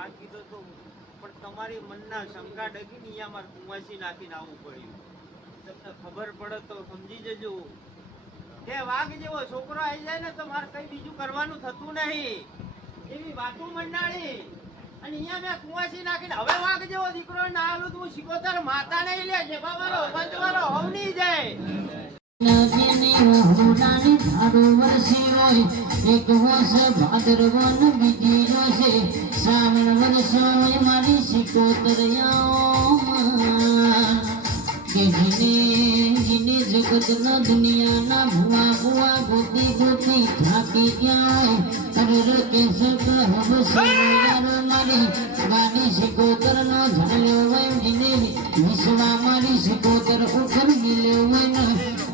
વાત કીધો તો પણ તમારી મનના શંકા ડગી ને અહીંયા મારે કુંવાસી નાખીને આવવું પડ્યું. તમને ખબર પડે તો સમજી જજો. કે વાઘ જેવો છોકરો આવી જાય ને તો મારે કઈ બીજું કરવાનું થતું નહીં. એવી વાતો મંડાણી. અને અહીંયા મેં કુંવાસી નાખીને હવે વાઘ જેવો દીકરો ના આલું તો હું શિકોતર માતા નહીં લે છે. બાબારો પંચવારો નહીં જાય. હોડાની ધારો વરસી હોય એક વર્ષ ભાદરવન બીજી જોશે શ્રાવણ વર્ષ મારી શિકોતરિયાઓમાં કે જીને જીને જગતનો દુનિયાના ભુવા ભુવા ગોતી ગોતી થાકી ગયા. અરે રે કેસ કહબ યાર મારી ગાડી શિકોતરનો ઝાલ્યો હોય જીને વિશ્વા મારી શિકોતર ઉખર મિલ્યો હોય ને.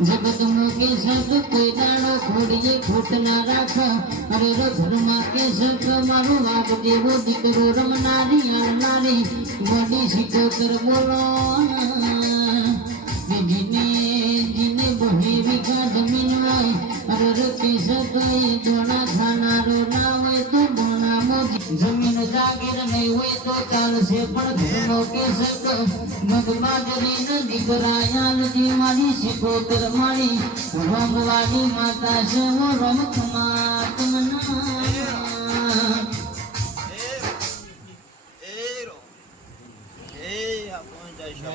જગત મૂકે સત કોઈ દાડો ખોડીએ ખોટ ના રાખ. અરે રે ઘરમાં કે સત મારો વાગ દેવો દીકરો રમનારી આળનારી ગોડી શિકોતર બોલો કે બહે જમીન હોય અરે રે કે સત ખાનારો ના હોય તો મોજી જમીન જાગીર નહીં હોય તો ચાલશે પણ ઘરનો કે સત મારી શિકોતર મારી રમવાડી માતા છે, હું તમના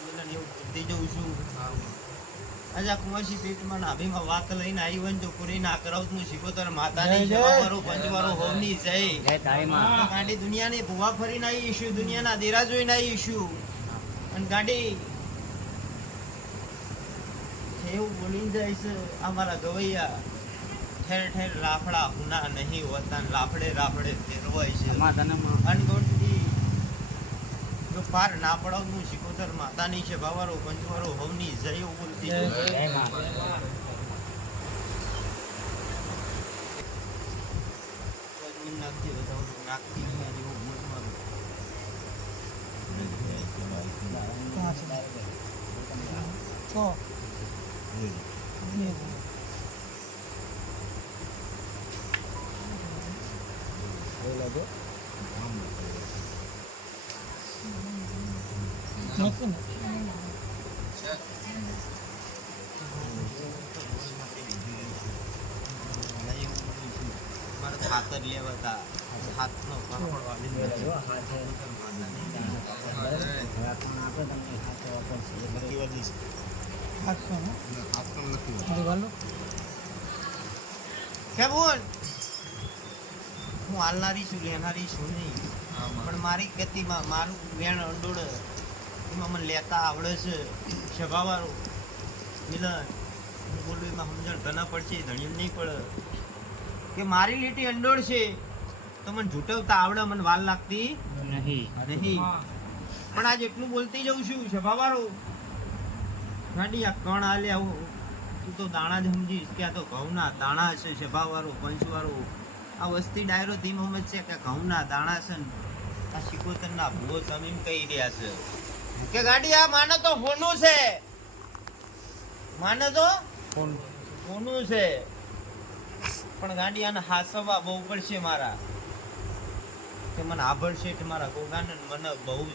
મિલન એવું ભૂલતી જઉં છું આજે આ પેટમાં નાભીમાં વાત લઈને આવી હોય ને પૂરી ના કરાવું હું શીખોતર માતાની જવાવાળો પંચવાળો હોમની જય. ગાડી દુનિયાની ભુવા ફરીને આવી ઈશું દુનિયાના દેરા જોઈને આવી ઈશું અને ગાડી એવું બોલી જાય છે અમારા ગવૈયા ઠેર ઠેર હુના નહીં હોતા લાફડે લાફડે ફેરવાય છે. અનગોઠવી જો પાર ના પડાવનું શિકોતર માતાની છે બાવારો પંચવારો હવની જય એવું બોલતી નાખતી જેવું. મારે ખાતર લેવા હાથનો હું હાલનારી છું લેનારી છું નહીં. પણ મારી ગતિમાં મારું વેણ અંડોળ એમાં મને લેતા આવડે છે. સ્વભાવવાળું મિલન. બોલું, એમાં સમજણ ઘણા પડશે ધણી નહીં પડે. કે મારી લીટી અંડોળ છે. તો મને ઝૂંટવતા આવડે, મને વાલ લાગતી નહીં. પણ આજ એટલું બોલતી જઉં છું સ્વભાવવાળું ગાડી, આ કણ આલે આવું. તું તો દાણા જ સમજીશ કે આ તો ઘઉંના દાણા છે સ્વભાવવાળું પંચવાળું આ વસ્તી ડાયરો ધીમ સમજશે કે ઘઉંના દાણા છે ને. આ શિકોતરના ભૂવો જમીન કહી રહ્યા છે. કે ગાડી આ માનો તો હોનું છે. માનો તો હોનું. છે. પણ ગાડી આને હાસવા બહુ પડશે મારા. કે મને આભળશે કે મારા ગોગાને મને બહુ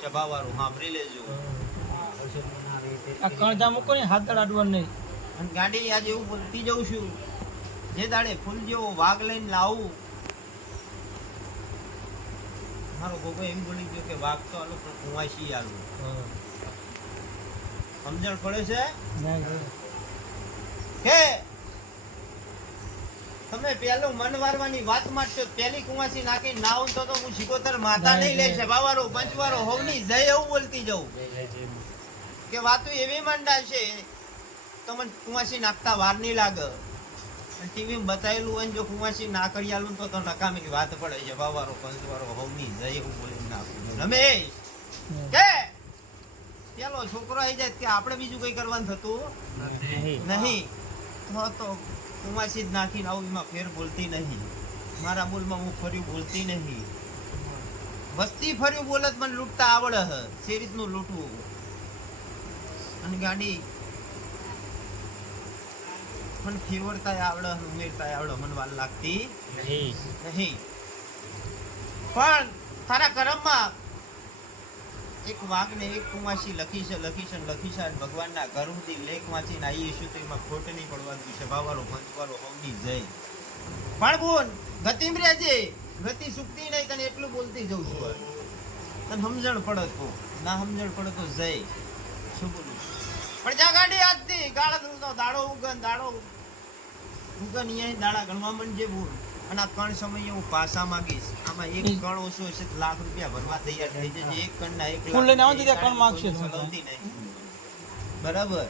સ્વભાવવાળું સાંભળી લેજો. આ કણજા મૂકો ને હાથ દળ અડવાનું નહીં. અને ગાડી આજે એવું બોલતી જઉં છું. જે દાડે ફૂલ જેવો વાઘ લઈને લાવું મારો ગોગો એમ બોલી ગયો કે વાઘ તો આલો પણ કુંવાસી આલો? સમજણ પડે છે? કે તમે પેલું મન વારવાની વાત માટે પેલી કુંવાસી નાખી નાવું તો તો હું શીખોતર માતા નહીં લે છે. બાવારો પંચવારો હોવની જય એવું બોલતી જવું કે વાતો એવી મંડા છે તો મને કુંવાસી નાખતા વાર નહીં લાગે. ટીવી માં બતાવેલું હોય ને જો કુંવાસી ના કરી આલું તો તો નકામી વાત પડે છે. વાવારો કંસવારો હવની જય હું બોલી. નાખું રમેશ કે? પેલો છોકરો આવી જાય કે આપણે બીજું કઈ કરવાનું થતું? નહીં. તો તો કુંવાસી જ નાખીને આવું એમાં ફેર બોલતી નહીં. મારા બોલમાં હું ફર્યું બોલતી નહીં. વસ્તી ફર્યું બોલત મને લૂંટતા આવડે હ સે રીતનું લૂંટવું. અને ગાડી મને ફેરવડતા આવડે ઉમેરતા આવડે મને વાર લાગતી નહીં. પણ તારા કરમમાં એક વાઘને એક કુમાસી લખી છે લખી છે લખી છે ભગવાનના ઘર સુધી લેખ વાંચીને આવીએ છું તો એમાં ખોટ નહીં પડવાનું છે ભાવારો પંચવારો હવની જય. પણ બોલ ગતિમ રહેજે ગતિ સુકતી નહીં તને એટલું બોલતી જઉં છું હવે. તને સમજણ પડે તો ના સમજણ પડે તો જય. શું બોલું? પણ જા ગાડી આજથી ગાળા દાડો ઉગન દાડો ઉગન અહીંયા દાડા ગણવા માંડજે બોલ. અને આ કણ સમયે હું પાછા માંગીશ. આમાં એક કણ ઓછો હશે લાખ રૂપિયા ભરવા તૈયાર થઈ જજે. એક કણના એક ફૂલ લઈને આવો ત્યાં કણ માગશે કોઈનું નહીં. બરાબર.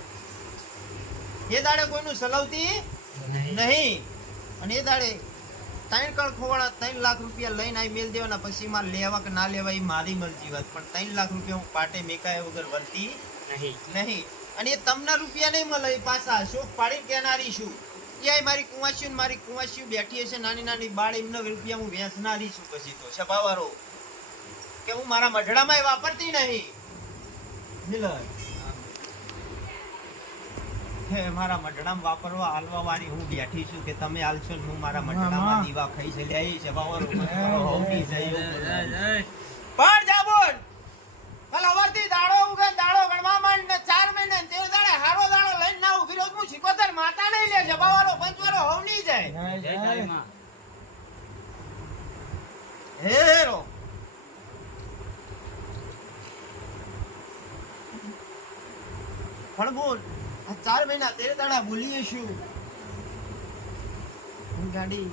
એ દાડે કોઈનું સલાવતી નહીં. અને એ દાડે ત્રણ કણ ખોવાળા ત્રણ લાખ રૂપિયા લઈને આવી મેલ દેવાના. પછી માં લેવા કે ના લેવા એ મારી મરજી વાત. પણ ત્રણ લાખ રૂપિયા હું પાટે મેકાયા વગર વર્તી નહીં. અને તમને રૂપિયા નહીં મળે પાછા શોખ પાડીને કહેનારી છું. ક્યાંય મારી કુંવાસીઓ મારી કુંવાસીઓ બેઠી હશે નાની નાની બાળ એમને રૂપિયા હું વેચનારી છું પછી તો છપાવાળો કે હું મારા મઢડામાં વાપરતી નહીં. મિલન. હે મારા મઢડામાં વાપરવા હાલવા વાળી હું બેઠી છું કે તમે હાલશો ને હું મારા મઢડામાં. દીવા ખાઈ છે લે જાય પણ જાબોન કાલ અવારથી દાડો ઉગે ને દાડો ને ચાર મહિને તેર દાડે હારો દાડો લઈને ના ઊભી રહ્યો હું સિકોતર માતા નહીં લે જબાવાળો પંચવારો હવની જાય. હેરો પણ બોલ આ ચાર મહિના તેર દાડા બોલીએ શું? હું ગાડી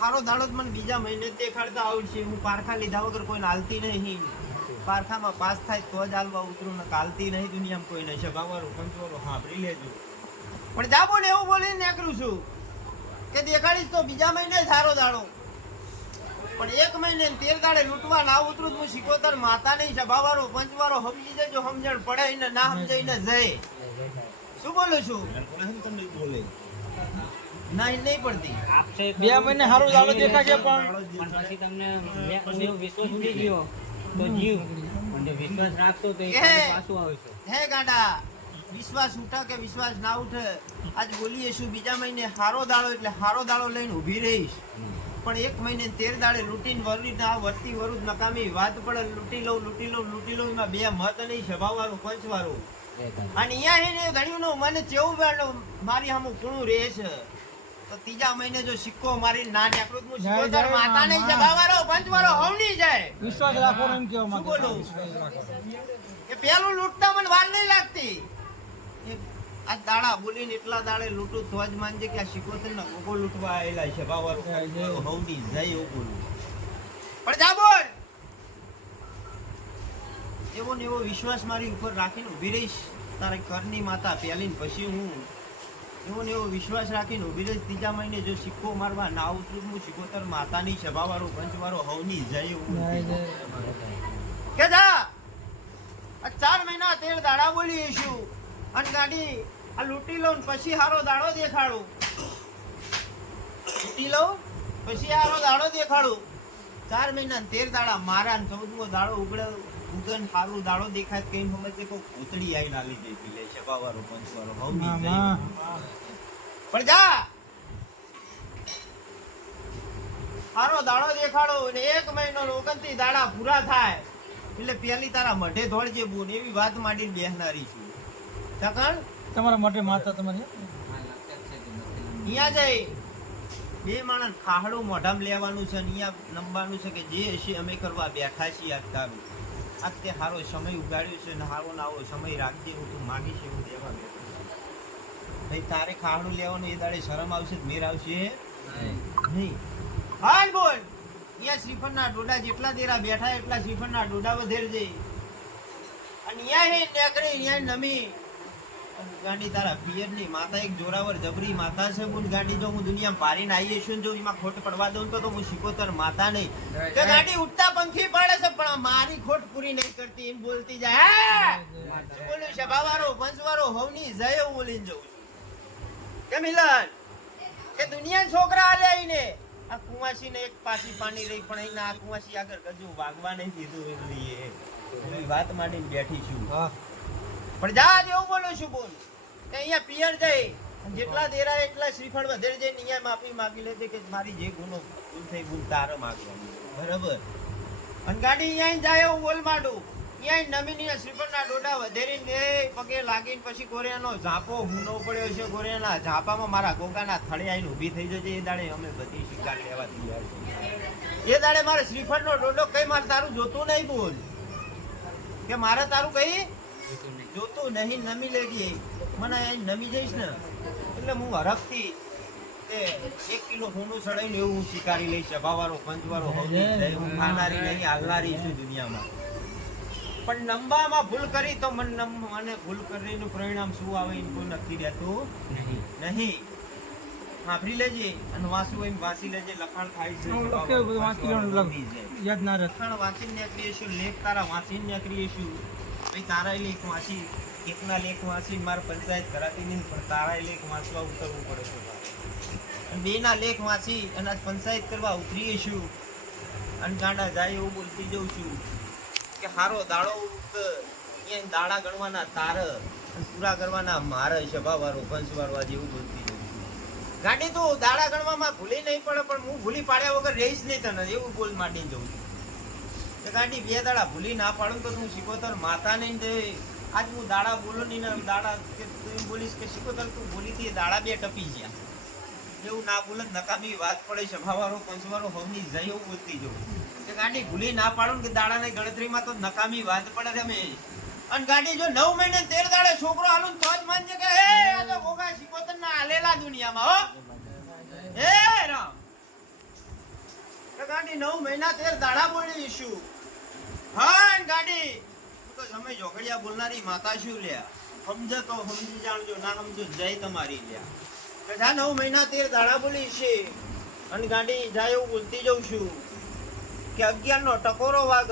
હારો દાડો મને બીજા મહિને દેખાડતા આવશે હું પારખા લીધા વગર કોઈને હાલતી નહીં. પારખામાં પાસ થાય તો જ હાલવા ઉતરું ને કાલતી નહીં દુનિયામાં કોઈ નહીં. છબાવાળું કંટ્રોલ સાંભળી લેજો. પણ જા ને એવું બોલીને નીકળું છું કે દેખાડીશ તો બીજા મહિને સારો દાડો. પણ એક મહિને તેર દાડે લૂંટવા ના ઉતરું હું શીખોતર માતા નહીં છબાવાળો પંચવાળો સમજી જજો સમજણ પડે ને ના સમજાય ને જય. શું બોલું છું? ના એ નહીં પડતી. બે મહિને સારું દાડો દેખાશે પણ પછી તમને વિશ્વાસ ઉડી ગયો. તો જીવ અને વિશ્વાસ રાખશો તો. પાછું પાછું હે ગાડા વિશ્વાસ ઉઠા કે વિશ્વાસ ના ઉઠે? આજ બોલીએ શું બીજા મહિને હારો દાડો એટલે હારો દાડો લઈને ઊભી રહીશ. પણ એક મહિને તેર દાડે લૂંટીને વળી ના વર્તી વરું નકામી વાત પડે લૂંટી લઉં લૂંટી લઉં લૂંટી લઉં એમાં બે મત નહીં પંચ પંચવાળું. અને અહીંયા નું મને ચેવું મારી સામું કુણું રહે છે તો ત્રીજા મહિને જો સિક્કો મારી ના નીકળું તો હું જય સિક્કોતર જય માતા નહીં મામા. સભાવાળો પંચવાળો હવની જાય. વિશ્વાસ રાખો એમ કેવો માં બોલું? એ પેલું લૂંટતા મને વાર નહીં લાગતી. આ દાડા બોલીને એટલા દાડે લૂંટું તો જ માનજે કે આ શિકોતર ના ગોગો લૂંટવા આવેલા છે બાવારો. હવની જય એવું બોલું. પણ જા બોલ. એવો ને એવો વિશ્વાસ મારી ઉપર રાખીને ઊભી રહીશ. તારા ઘરની માતા પહેલી ને પછી હું એવો ને એવો વિશ્વાસ રાખીને ઊભી રહી ત્રીજા મહિને જો સિક્કો મારવા ના ઉતરું હું સિકોતર માતાની સભાવાળો પંચવાળો હવની જય. કે જા! આ ચાર મહિના તેર દાડા બોલી ઈશું અને ગાડી આ લૂંટી લઉં પછી હારો દાડો દેખાડું. લૂંટી લઉં પછી હારો દાડો દેખાડું. ચાર મહિના તેર દાડા મારા ને ચૌદમો દાડો ઉગડે ઉગન સારું દાડો દેખાય કઈ સમજે કોઈ ભૂતળી આવી ના લીધી પી લે છપાવાળો પંચવાળો. મામા પણ જા! સારો દાડો દેખાડો ને એક મહિનો ઓગણત્રીસ દાડા પૂરા થાય. એટલે પેલી તારા મઢે દોડજે બોન એવી વાત માંડીને બેહનારી છું. ચકણ? તમારા માટે માતા તમારી? અહીંયા જઈ. બે માણસ ખાહડું મોઢામાં લેવાનું છે અને અહીંયા નમવાનું છે કે જે હશે અમે કરવા બેઠા છીએ આજ તારું સારો સમય ઉગાડ્યો છે ને સારો ને આવો સમય રાખજે, હું તું માગીશ એવું દેવા બેઠો ભાઈ, તારે ખાહડું લેવાનું એ દાડે શરમ આવશે મેર આવશે? નહીં. હાલ બોલ. અહીંયા શ્રીફળના ડોડા જેટલા દેરા બેઠા એટલા શ્રીફળના ડોડા વધેરજે અને અહીંયા હે નેકડી અહીંયા નમી. ગાડી તારા પિયરની માતા એક જોરાવર જબરી માતા છે બુન ગાંડી. જો હું દુનિયામાં પારીને આવી છું જો એમાં ખોટ પડવા દઉં તો તો હું શીખોતર માતા નહીં. કે ગાંડી ઉઠતા પંખી પાડે છે પણ મારી ખોટ પૂરી નહીં કરતી. એમ બોલતી જાય બોલું છે બાવારો પંચવારો હોવની જય હું બોલીને જઉં છું. કે મિલન કે દુનિયા છોકરા હાલે આવીને. આ કુવાસી ને એક પાછી પાણી રહી પણ અહીં આ કુવાસી આગળ કજુ વાગવા નહીં દીધું એ વાત માંડીને બેઠી છું. હા. પણ જા એવું બોલું છું બોલ. અહીંયા પિયર જઈ, જેટલા દેરા એટલા શ્રીફળ વધેર જઈને અહીંયા માફી માગી લેજે કે મારી જે ગુનો ભૂલ થઈ, ભૂલ તારે માગવાની. બરાબર? અને ગાડી અહીંયા જાય એવું બોલ માંડું. અહીંયા નમીની શ્રીફળના ડોડા વધેરીને એ પગે લાગીને પછી કોરિયાનો ઝાપો હુનો પડ્યો છે, કોરિયાના ઝાપામાં મારા ગોગાના થળે આવીને ઊભી થઈ જશે એ દાડે અમે બધી શિકાર લેવા તૈયાર એ દાડે મારે શ્રીફળનો ડોડો કઈ મારે તારું જોતું નહીં બોલ. કે મારે તારું કઈ જોતું નહીં. નમી લેગી મને અહીં નમી જઈશ ને એટલે હું હરખથી એક કિલો સોનું સડાઈને એવું હું શિકારી લઈશ સભાવાળો પંચવાળો હું ખાનારી નહીં હાલનારી છું દુનિયામાં. પણ નંબામાં ભૂલ કરી તો મને મને ભૂલ કરીનું પરિણામ શું આવે એનું કોઈ નક્કી રહેતું? નહીં. સાંભળી લેજે અને વાંસું એમ વાંચી લેજે લખાણ થાય છે. યાદ ના રહે. લખાણ વાંચીને નીકળીશું લેખ તારા વાંચીને નીકળીએ છીએ ભાઈ, તારા લેખ વાંચી, એકના લેખ વાંચીને મારે પંચાયત કરાતી નહીં પણ તારા લેખ વાંચવા ઉતરવું પડે છે. અને બેના લેખ વાંચી અને પંચાયત કરવા ઉતરીએ છું. અને ગાંડા જાય એવું બોલતી જઉં છું કે હારો દાડો અહીંયા દાડા ગણવાના તાર પૂરા કરવાના મારે, સભાવાળો પંચવાળવા જેવું બોલતી જઉં છું. ગાડી તો દાડા ગણવામાં ભૂલી નહીં પડે, પણ હું ભૂલી પાડ્યા વગર રહીશ નહીં તને, એવું બોલ માંડીને જઉં છું. ગાંડી બે દાડા ભૂલી ના પાડું તો તું શીખોતર માતા નહીં આજ હું દાડા બોલો નહીં ને દાડા કે તું બોલીશ કે શીખોતર તું બોલી હતી દાડા બે ટપી ગયા. એવું ના બોલે તો નકામી વાત પડે સભાવાળો પંચવાળો, હોમની જઈ એવું બોલતી જવું કે ગાડી ભૂલી ના પાડું કે દાડાની ગણતરીમાં તો નકામી વાત પડે રમે અને ગાડી જો નવ મહિને તેર દાડે છોકરો હાલું તો જ માનજે કે, હે, આ તો ગોગા શીખોતર ના હાલેલા દુનિયામાં હો. હે રામ. ગાડી નવ મહિના તેર દાડા બોલી ઈશું હા ગાડી. તો સમય ઝોકડિયા બોલનારી માતા શું લ્યા. સમજે તો સમજી જાણજો ના સમજો જય તમારી લ્યા. કદા નવ મહિના તેર દાડા બોલી છે. અને ગાડી જાય એવું બોલતી જઉં છું. કે અગિયાર નો ટકોરો વાગ.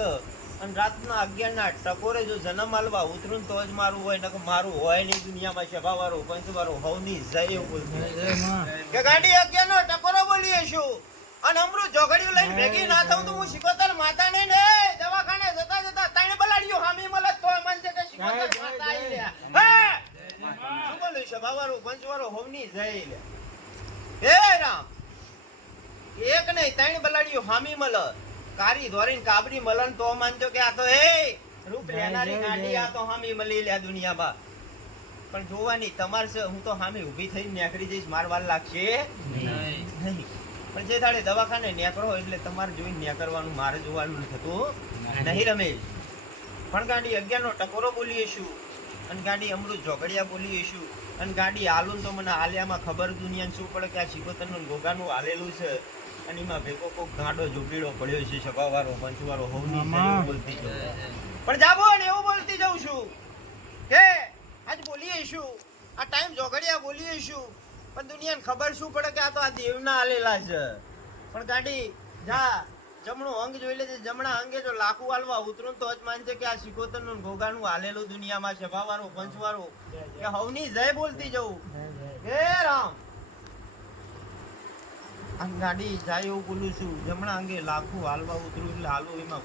અને રાતના અગિયાર ના ટકોરે જો જન્મ આલવા ઉતરું તો જ મારું હોય નકર મારું હોય નહીં દુનિયામાં સભાવાળો પંચવાળો પંચ જય એવું બોલતી. જય માં. કે ગાડી અગિયાર નો ટકોરો બોલીએ છું. અને અમરું જોગડીયું લઈને ભેગી ના થઉં તો હું શિકોતર માતા ને ને દવાખાને જતા જતા ત્રણ બલાડીઓ હામી મળે તો મન છે કે શિકોતર માતા આવી લે હે! શું બોલું છે? બાવારું પંચવારો હોવની જય લે. હે રામ! એક નહીં ત્રણ બલાડીઓ હામી મળે. કારી ધોરીને કાબડી મળે તો માનજો કે આ તો હે રૂપ લેનારી ગાડી આ તો હામી મળી લે દુનિયામાં. પણ જોવાની તમારે છે હું તો હામી ઊભી થઈને નેકરી જઈશ. મારવા લાગશે નહીં. પણ જે દાડે દવાખાને નેકરો એટલે તમારે જોઈને નેકરવાનું મારે જોવાનું થતું નહીં રમેશ પણ ગાડી અગિયારનો ટકોરો બોલીએ છું અને ગાડી અમૃત ઝોગડિયા બોલીએ છું અને ગાડી હાલું તો મને હાલ્યામાં ખબર દુનિયાને શું પડે કે આ શિકોતરનું ગોગાનું હાલેલું છે અને એમાં ભેગો કોક ગાંડો ઝૂંપડીડો પડ્યો છે સભાવાળો પંચવાળો એવું બોલતી જવું પણ જાબો ને એવું બોલતી જાઉં છું. કે આજ બોલીએ છું. આ ટાઈમ ઝોગડિયા બોલીએ છું. પણ દુનિયાને ખબર શું પડે કે આ તો આ દેવના આલેલા છે. પણ ગાડી જા જમણું અંગ જોઈ લેજે. જમણા અંગે જો લાખું હાલવા ઉતરું તો જ માનજે કે આ શિકોતરનું ઘોઘાનું હાલેલું દુનિયામાં છે. ભાવારો પંચવારો. કે હવની જય બોલતી જવું હે રામ. આ ગાડી જાય એવું બોલું છું. જમણા અંગે લાખું હાલવા ઉતરું એટલે હાલું એમાં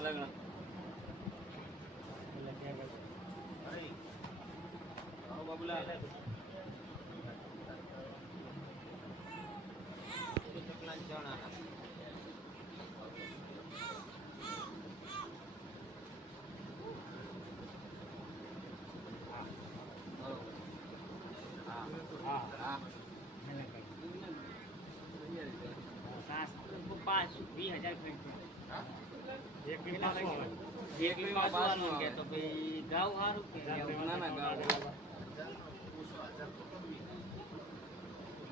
અલગ અલગ. પાંચ વીસ હજાર એક એક પાછું કે તો ભાઈ ગાવ સારું કે ના ના ગાવ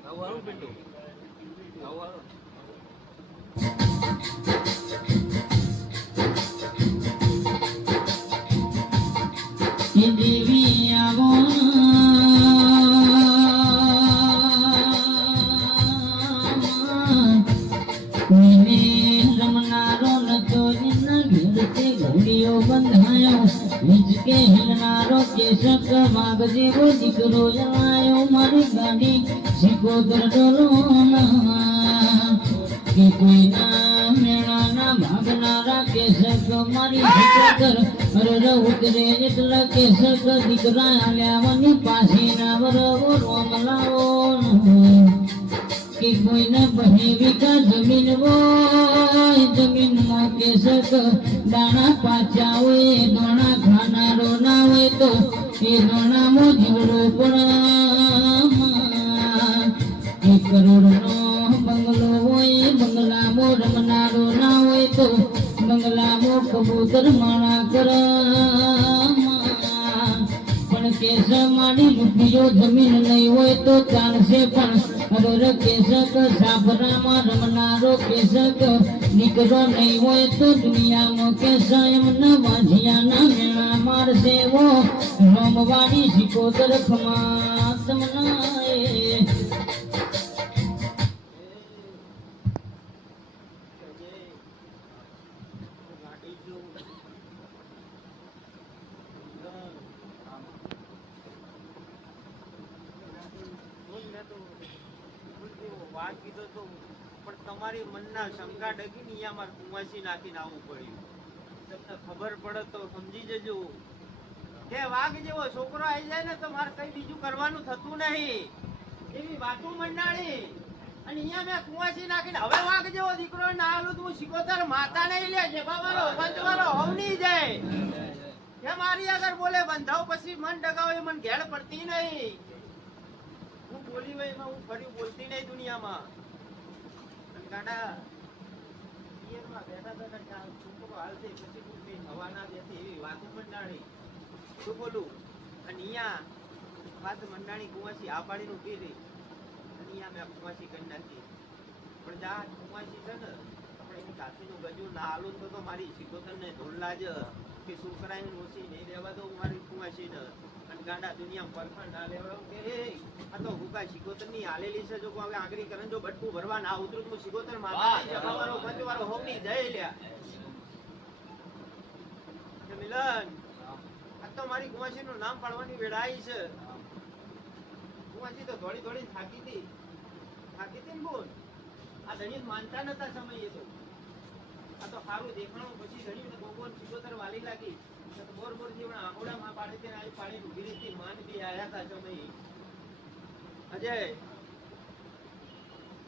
ગાવ સારું પિન્ટુ ગાવ સારું હિંચકે હિલનારો કેશક વાઘ જેવો દીકરો જવાયો મારી ગાડી. સિકોતર ડોલો કે કોઈના મેળાના ભાગનારા કેશક મારી સિકોતર અરે ઉતરે એટલા કેશક દીકરા આવ્યા વની પાસે ના બરોબર રોમલાઓ કે કોઈના વીઘા જમીન હોય જમીનમાં સક દાણા પાછા હોય, દોણા ખાનારો ના હોય તો એ દોણામાં જીવડો પણ એક કરોડનો બંગલો હોય, બંગલામાં રમનારો ના હોય તો બંગલામાં કબૂતર માણા કર કેસ માડી રૂપિયો જમીન નહીં હોય તો ચાલશે પણ. અરર કેસક સાબરામાં રમનારો કેસક દીકરો નહીં હોય તો દુનિયામાં કેસ એમના વાંઝિયાના મેળા મારશે વો. રમવાની સિકોતર તરફમાં તમનાએ મનના શંકા ડગી ને અમારે કુંવાસી નાખીને આવવું પડ્યું. તમને ખબર પડે તો સમજી જજો. કે વાઘ જેવો છોકરો આવી જાય ને તો મારે કઈ બીજું કરવાનું થતું નહીં. એવી વાતો મંડાણી. અને અહીંયા મેં કુંવાસી નાખીને હવે વાઘ જેવો દીકરો ના આલું તો હું શિકોતર માતા નહીં લે છે બાબાનો હોવ નહીં જાય. કે મારી આગળ બોલે, બંધાવ પછી મન ડગાવે, મન ઘેડ પડતી નહીં. હું બોલી હોય એમાં હું ફરી બોલતી નહીં દુનિયામાં. ગાડા પિયરમાં બેઠા બેઠા છોકરો હાલશે પછી હું કઈ ના દેતી એવી વાતો મંડાણી શું બોલું, અને અહીંયા વાત મંડાણી કુંવાસી, આ પાડીને ઊભી રહી અને અહીંયા મેં કુંવાસી કરી નાખી પણ જા, કુંવાસી છે ને, આપણે એની કાશીનું ગજુ ના આલું તો મારી મારી શિકોતરને ધોળલા જ કે છોકરાને ઓછી નહીં લેવા દઉં મારી કુંવાસીને અને ગાંડા દુનિયા પરખંડ ના લેવા કે આ તો હુકા શિકોતરની હાલેલી છે, જો હવે આગરી કરે જો બટકું ભરવા ના ઉતરું તો શિકોતર માતા જગાવારો પંચવારો હોવની જય લ્યા. મિલન, આ તો મારી કુવાશી નું નામ પાડવાની વેળાઈ છે. કુવાશી તો થોડી થોડી થાકી હતી. થાકી હતી ને બોલ. આ ધણી માનતા નતા સમયે તો. આ તો સારું દેખાણું. પછી ધણી ભગવાન શિકોતર વાલી લાગી. તો બોર બોર આંગોડા માં પાડી તેને આવી પાડી ઊભી રહેતી માન બી આયા તા સમયે અજય,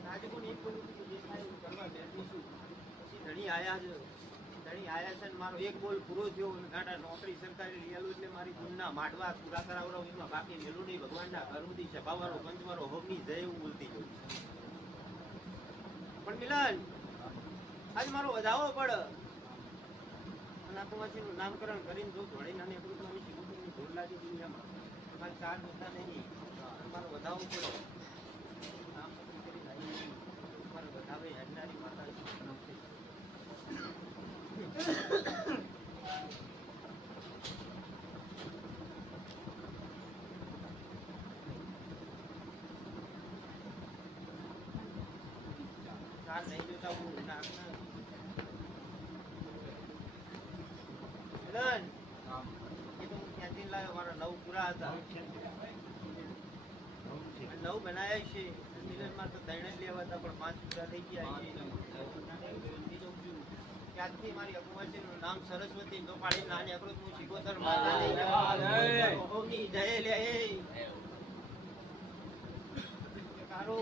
રાજગુણ એક બોલું કે જે કરવા બેઠી છું. પછી ધણી આયા છે. ધણી આયા છે મારો એક બોલ પૂરો થયો ગાંડા નોકરી સરકારી લેલું એટલે મારી ગુણના માટવા પૂરા કરાવડાવ. એમાં બાકી મેલું નહીં. ભગવાનના ઘરમાંથી સભાવાળો પંચવાળો હોમની જય એવું બોલતી જવું પણ મિલન આજ મારો વધાવો પડ. અને આત્માસીનું નામકરણ કરીને જો ધોળી નાની એટલું તો અમે શીખું ધૂળ લાગી દુનિયામાં મારે ચાર જોતા નહીં. મારો વધાવો પડે. નામ કરી લાવી મારો વધાવે ચાર નહીં જોતા હું નાખના મિલન એ તો હું ત્યાંથી લાવ્યો મારા નવ પૂરા હતા. નવ બનાયા છે. મિલનમાં તો ત્રણ જ લેવા હતા પણ પાંચ પૂરા થઈ ગયા છે. બીજું. મારી અગુવાસીનું નામ સરસ્વતી તો પાડી નાની અકડું તું શીખોતર માતા જય લે. કારો